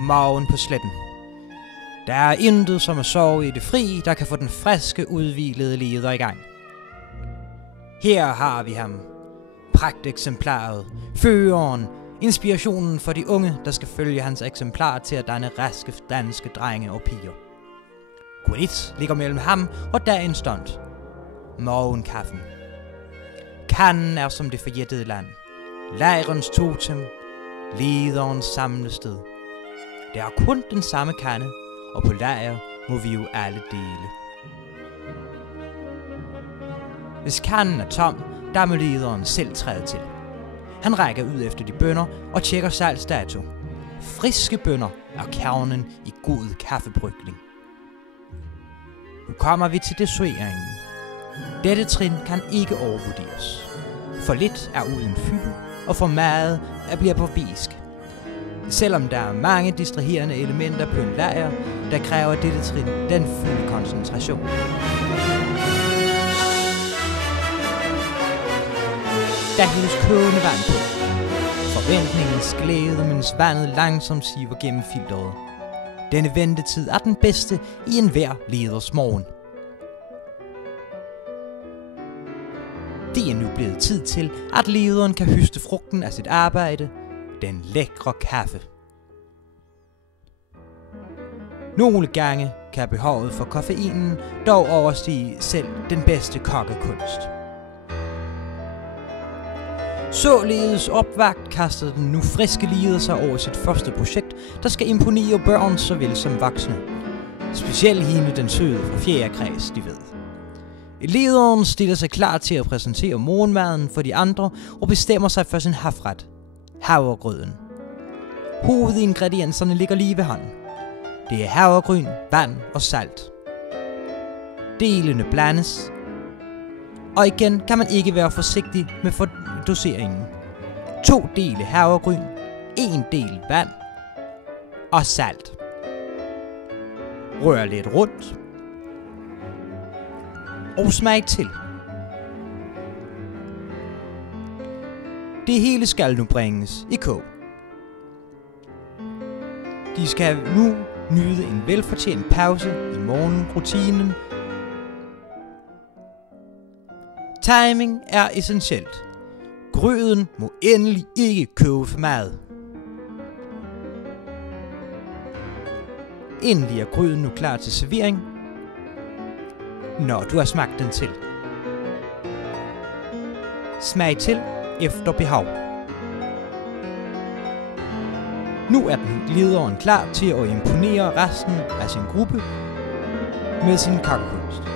Maven på sletten. Der er intet som at sove i det fri, der kan få den friske, udhvilede leder i gang. Her har vi ham. Pragteksemplaret. Føreren. Inspirationen for de unge, der skal følge hans eksemplar til at danne raske danske drenge og piger. Q1 ligger mellem ham og dagens stunt. Morgenkaffen. Kanden er som det forjættede land. Lejrens totem. Lederens samlested. Det er kun den samme kande, og på lejr må vi jo alle dele. Hvis kanden er tom, der må lederen selv træde til. Han rækker ud efter de bønner og tjekker salgsdato. Friske bønner er kernen i god kaffebrygning. Nu kommer vi til doseringen. Dette trin kan ikke overvurderes. For lidt er uden fylde, og for meget bliver på bisk. Selvom der er mange distraherende elementer på en lejr, der kræver dette trin den fulde koncentration. Der hældes kogende vand på. Forventningens glæde, mens vandet langsomt siver gennem filteret. Denne ventetid er den bedste i enhver leders morgen. Det er nu blevet tid til, at lederen kan høste frugten af sit arbejde, den lækre kaffe. Nogle gange kan behovet for koffeinen dog overstige selv den bedste kokkekunst. Således opvagt kaster den nu friske leder sig over sit første projekt, der skal imponere børn såvel som voksne. Specielt hende den søde fra fjerdekreds, de ved. Lederen stiller sig klar til at præsentere morgenmaden for de andre og bestemmer sig for sin havret. Havregrøden. Hovedingredienserne ligger lige ved hånden. Det er havregryn, vand og salt. Delene blandes. Og igen kan man ikke være forsigtig med doseringen. 2 dele havregryn, 1 del vand og salt. Rør lidt rundt. Og smag til. Det hele skal nu bringes i kog. De skal nu nyde en velfortjent pause i morgenrutinen. Timing er essentielt. Grøden må endelig ikke koge for meget. Endelig er grøden nu klar til servering, når du har smagt den til. Smag til efter behag. Nu er den lederen klar til at imponere resten af sin gruppe med sin kokkekunst.